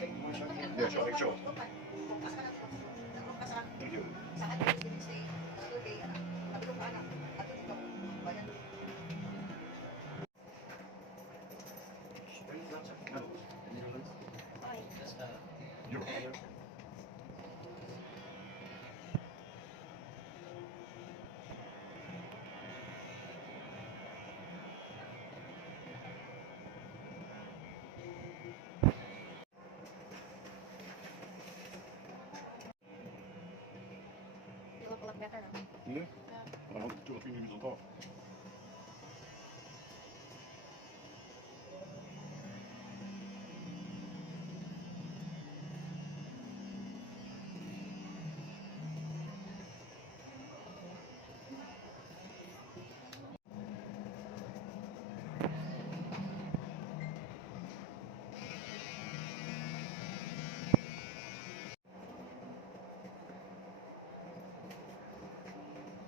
Yeah, sure, make sure. Thank you. You're You look a lot better now. Yeah. Well, 2 or 3 movies on top.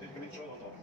Did you make sure or not?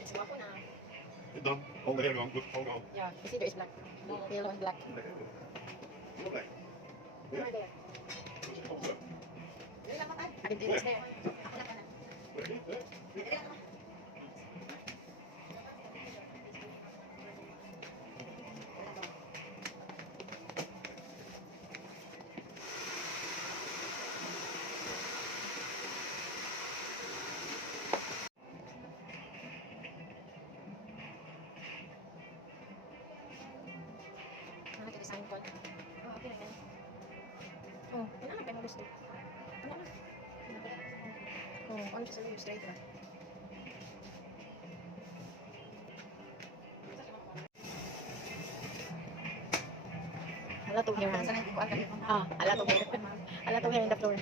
It's guapo na. It's done. Hold the hair on. Look, hold on. Yeah, the cedar is black. Yellow and black. You're okay. Right there. What's it? I can do this there. Where? There? Ano ito design ko? Oh, okay na yan. Oh, ano na kayo gusto? Ano na? Oh, ano siya sa straight na? A lot of hair. Ah, a lot of hair. A lot of hair in the floor.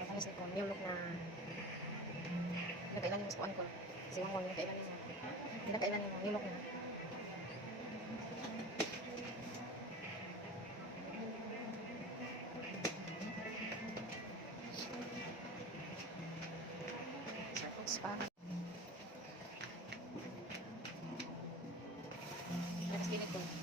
Makalas ko, yung look na nagkailan yung skuan ko. Kasi yung nagkailan yung look na. Spa. Next minute ko.